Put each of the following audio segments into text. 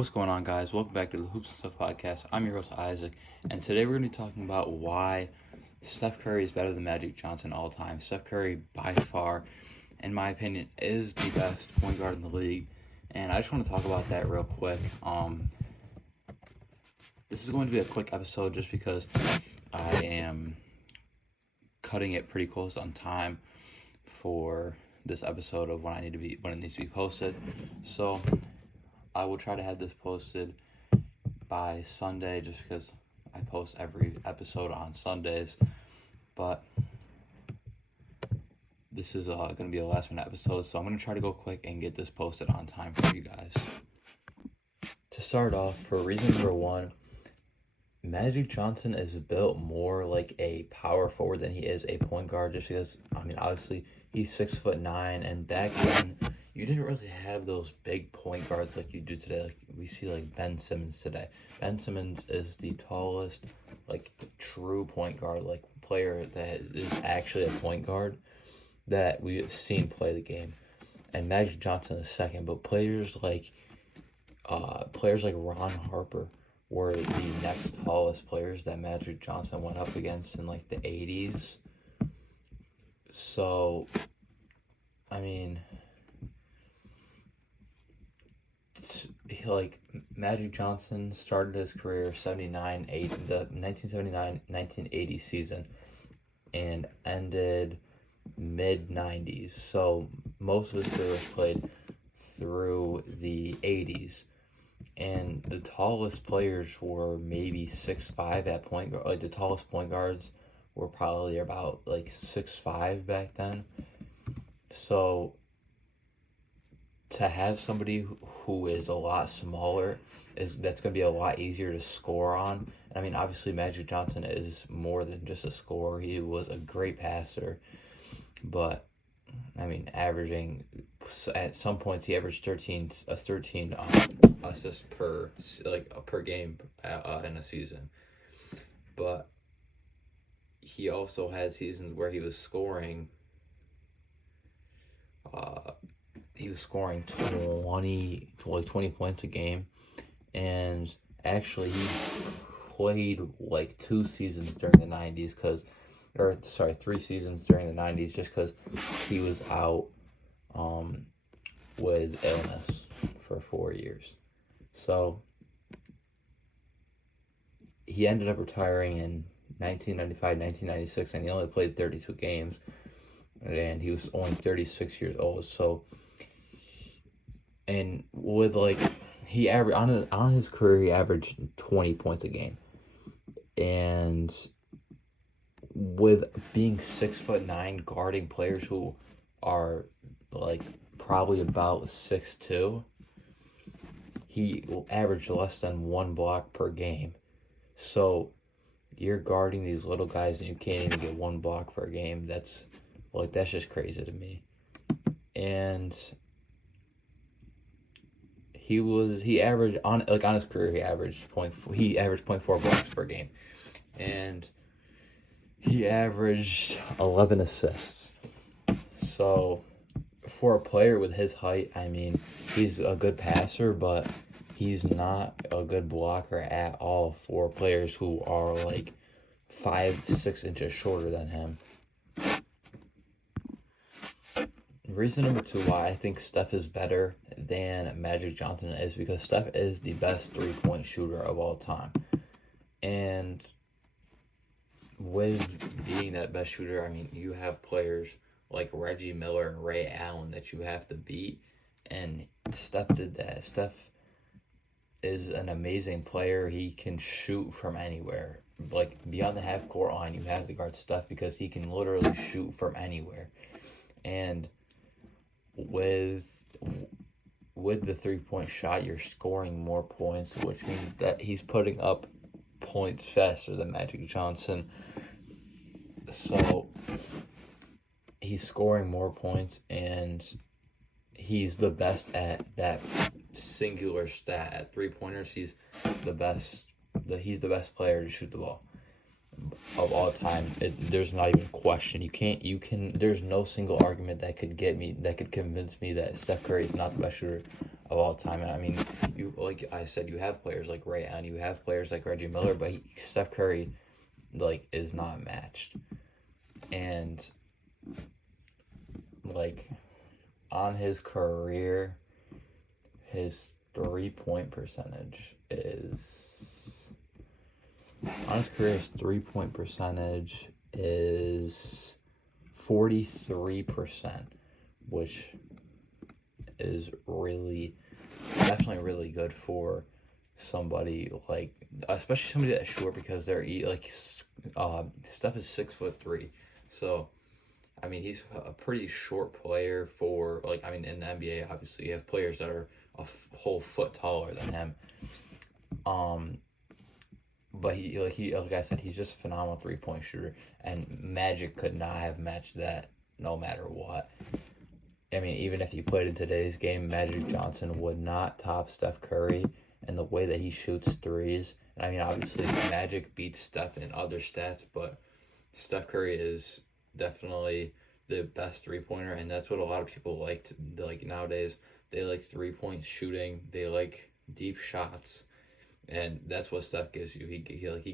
What's going on, guys? Welcome back to the Hoops and Stuff podcast. I'm your host, Isaac, and today we're going to be talking about why Steph Curry is better than Magic Johnson all time. Steph Curry, by far, in my opinion, is the best point guard in the league, and I just want to talk about that real quick. This is going to be a quick episode just because I am cutting it pretty close on time for this episode of when it needs to be posted. So I will try to have this posted by Sunday just because I post every episode on Sundays. But this is going to be a last minute episode, so I'm going to try to go quick and get this posted on time for you guys. To start off, for reason number one, Magic Johnson is built more like a power forward than he is a point guard, just because, obviously he's 6'9", and back then you didn't really have those big point guards like you do today. Like we see like Ben Simmons today. Ben Simmons is the tallest, like true point guard, like player that is actually a point guard that we've seen play the game. And Magic Johnson is second, but players like Ron Harper were the next tallest players that Magic Johnson went up against in like the 80s. So, Magic Johnson started his career the 1979-1980 season and ended mid-90s. So most of his career was played through the 80s. And the tallest players were maybe 6'5" at point guard. Like the tallest point guards were probably about like 6'5" back then. So to have somebody who is a lot smaller, that's going to be a lot easier to score on. And obviously Magic Johnson is more than just a scorer. He was a great passer, but averaging at some points he averaged 13 assists per game in a season. But he also had seasons where he was scoring 20 points a game, and actually he played like 2 seasons during the 90s 3 seasons during the 90s just because he was out with illness for 4 years. So he ended up retiring in 1995, 1996, and he only played 32 games, and he was only 36 years old. So, and with he averaged on his career, he averaged 20 points a game, and with being 6'9", guarding players who are probably about 6'2", he will average less than 1 block per game. So you're guarding these little guys and you can't even get 1 block per game. That's just crazy to me. And he averaged on his career he averaged 0.4 blocks per game, and he averaged 11 assists. So for a player with his height, he's a good passer, but he's not a good blocker at all for players who are 5-6 inches shorter than him. Reason number 2 why I think Steph is better than Magic Johnson is because Steph is the best 3-point shooter of all time. And with being that best shooter, you have players like Reggie Miller and Ray Allen that you have to beat, and Steph did that. Steph is an amazing player. He can shoot from anywhere. Beyond the half-court line, you have to guard Steph because he can literally shoot from anywhere. And with the 3-point shot, you're scoring more points, which means that he's putting up points faster than Magic Johnson. So he's scoring more points, and he's the best at that singular stat. At 3-pointers, he's the best. He's the best player to shoot the ball of all time. There's not even a question. There's no single argument that could convince me that Steph Curry is not the best shooter of all time. And I mean, you like I said, you have players like Ray Allen, you have players like Reggie Miller, but Steph Curry like is not matched. And like on his career, his 3-point percentage is 43%, which is definitely really good for somebody like, especially somebody that's short, because they're like Steph is 6'3", so I mean he's a pretty short player for like, I mean in the NBA obviously you have players that are a whole foot taller than him. But he like I said, he's just a phenomenal 3-point shooter, and Magic could not have matched that no matter what. I mean, even if you played in today's game, Magic Johnson would not top Steph Curry and the way that he shoots threes. And I mean, obviously, Magic beats Steph in other stats, but Steph Curry is definitely the best 3-pointer, and that's what a lot of people like nowadays. They like 3-point shooting. They like deep shots, and that's what Steph gives you. He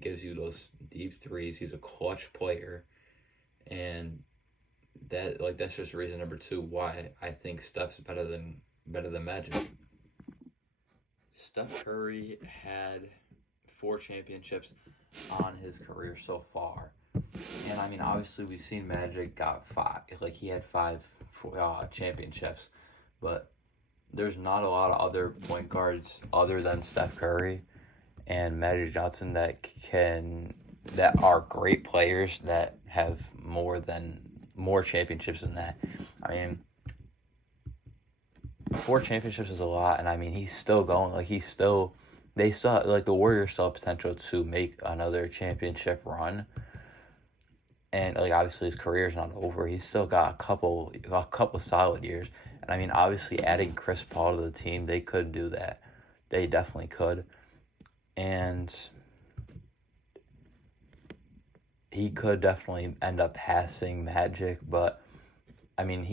gives you those deep threes. He's a clutch player, and that's just reason number 2 why I think Steph's better than Magic. Steph Curry had 4 championships on his career so far, and I mean obviously we've seen Magic got 5. Like he had 5 championships, but there's not a lot of other point guards other than Steph Curry and Magic Johnson that are great players that have more championships than that. I mean, 4 championships is a lot, and I mean he's still going. Like they still like the Warriors still have potential to make another championship run, and like obviously his career's not over. He's still got a couple solid years, and I mean obviously adding Chris Paul to the team, they could do that. They definitely could, and he could definitely end up passing Magic, but I mean,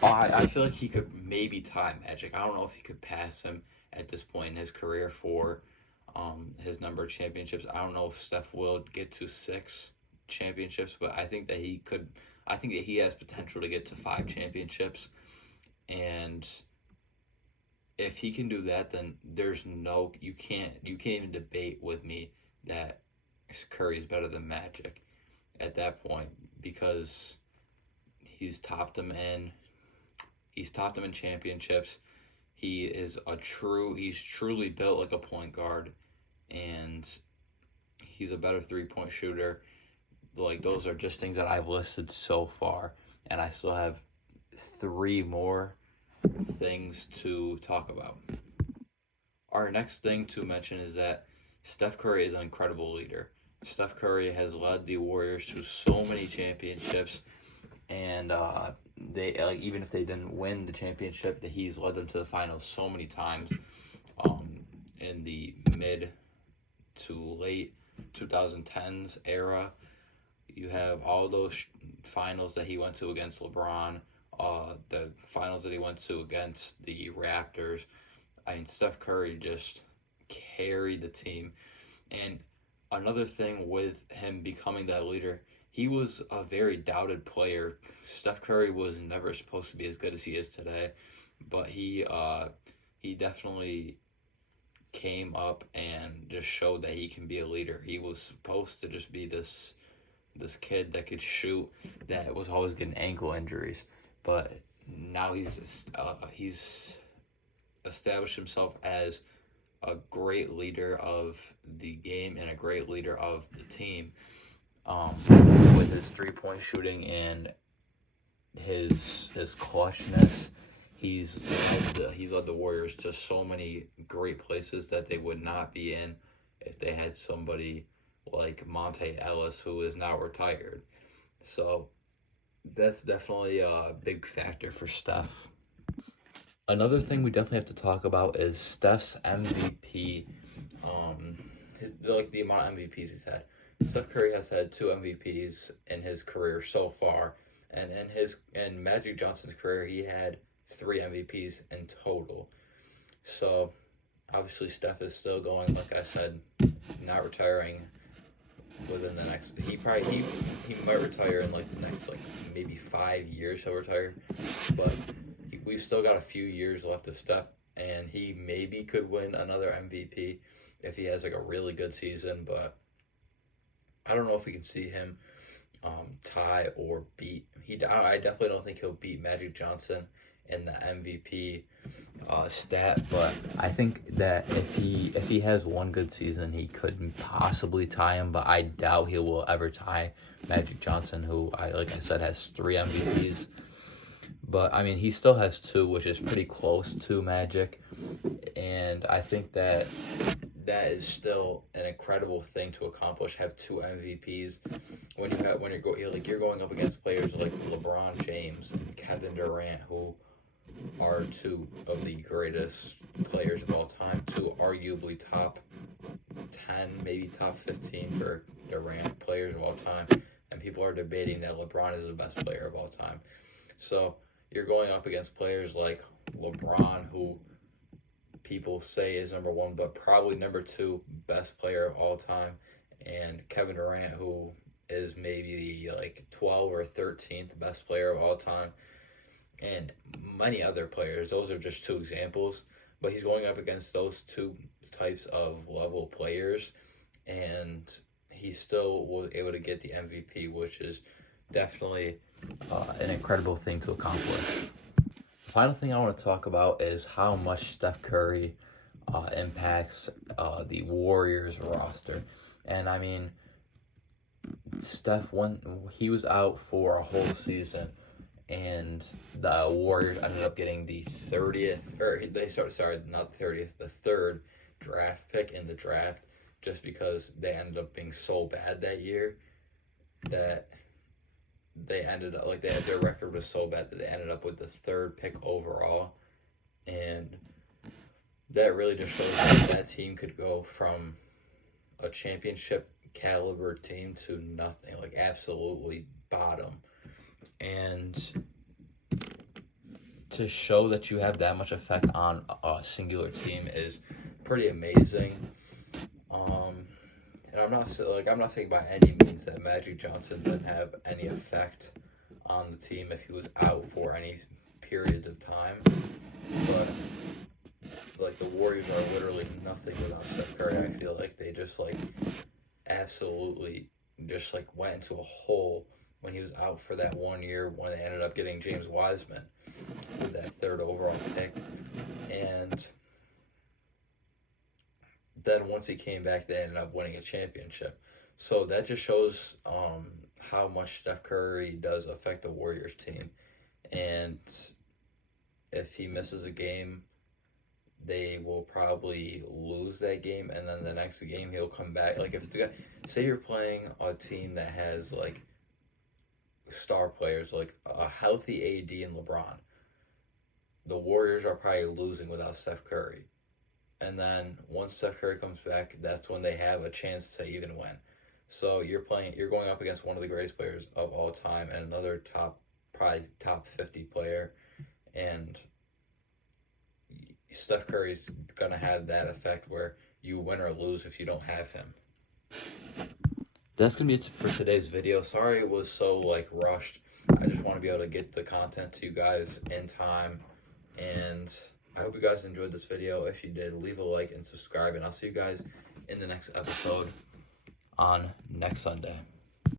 I feel like he could maybe tie Magic. I don't know if he could pass him at this point in his career for his number of championships. I don't know if Steph will get to 6 championships, but I think that he could. I think that he has potential to get to 5 championships, and if he can do that, then you can't even debate with me that Curry is better than Magic at that point, because he's topped them in championships. He's truly built like a point guard, and he's a better 3-point shooter. Like those are just things that I've listed so far, and I still have 3 more things to talk about. Our next thing to mention is that Steph Curry is an incredible leader. Steph Curry has led the Warriors to so many championships, and they like even if they didn't win the championship, that he's led them to the finals so many times. In the mid to late 2010s era, you have all those finals that he went to against LeBron, the finals that he went to against the Raptors. I mean, Steph Curry just carried the team, and another thing with him becoming that leader, he was a very doubted player. Steph Curry was never supposed to be as good as he is today, but he definitely came up and just showed that he can be a leader. He was supposed to just be this kid that could shoot, that was always getting ankle injuries, but now he's established himself as a great leader of the game and a great leader of the team, with his 3-point shooting and his clutchness. He's led the Warriors to so many great places that they would not be in if they had somebody like Monte Ellis, who is now retired. So that's definitely a big factor for Steph. Another thing we definitely have to talk about is Steph's MVP. The amount of MVPs he's had. Steph Curry has had 2 MVPs in his career so far, and in Magic Johnson's career, he had 3 MVPs in total. So obviously Steph is still going, like I said, not retiring within the next. He might retire in like the next like maybe 5 years. He'll retire, but we've still got a few years left of Steph, and he maybe could win another MVP if he has like a really good season. But I don't know if we can see him tie or beat. I definitely don't think he'll beat Magic Johnson in the MVP stat, but I think that if he has one good season, he could possibly tie him. But I doubt he will ever tie Magic Johnson, who like I said has 3 MVPs. But I mean, he still has 2, which is pretty close to Magic, and I think that is still an incredible thing to accomplish. Have 2 MVPs when you're going up against players like LeBron James and Kevin Durant, who are 2 of the greatest players of all time, 2 arguably top 10, maybe top 15 for Durant players of all time, and people are debating that LeBron is the best player of all time. So you're going up against players like LeBron, who people say is number 1, but probably number 2 best player of all time, and Kevin Durant, who is maybe like 12th or 13th best player of all time, and many other players. Those are just 2 examples, but he's going up against those 2 types of level players, and he still was able to get the MVP, which is definitely an incredible thing to accomplish. The final thing I want to talk about is how much Steph Curry impacts the Warriors roster. And I mean, Steph, he was out for a whole season, and the Warriors ended up getting the 30th, or not the 30th, the 3rd draft pick in the draft, just because they ended up being so bad that year that they ended up, like, their record was so bad that they ended up with the 3rd pick overall. And that really just shows that team could go from a championship caliber team to nothing, like absolutely bottom. And to show that you have that much effect on a singular team is pretty amazing. And I'm not saying by any means that Magic Johnson didn't have any effect on the team if he was out for any periods of time, but like the Warriors are literally nothing without Steph Curry. I feel like they just like absolutely just like went into a hole when he was out for that 1 year, when they ended up getting James Wiseman with that 3rd overall pick. And then once he came back, they ended up winning a championship. So that just shows how much Steph Curry does affect the Warriors team. And if he misses a game, they will probably lose that game, and then the next game he'll come back. Like, if say you're playing a team that has like star players, like a healthy AD and LeBron, the Warriors are probably losing without Steph Curry. And then once Steph Curry comes back, that's when they have a chance to even win. So you're going up against one of the greatest players of all time and another probably top 50 player, and Steph Curry's going to have that effect where you win or lose if you don't have him. That's going to be it for today's video. Sorry it was so like rushed. I just want to be able to get the content to you guys in time, and I hope you guys enjoyed this video. If you did, leave a like and subscribe, and I'll see you guys in the next episode on next Sunday.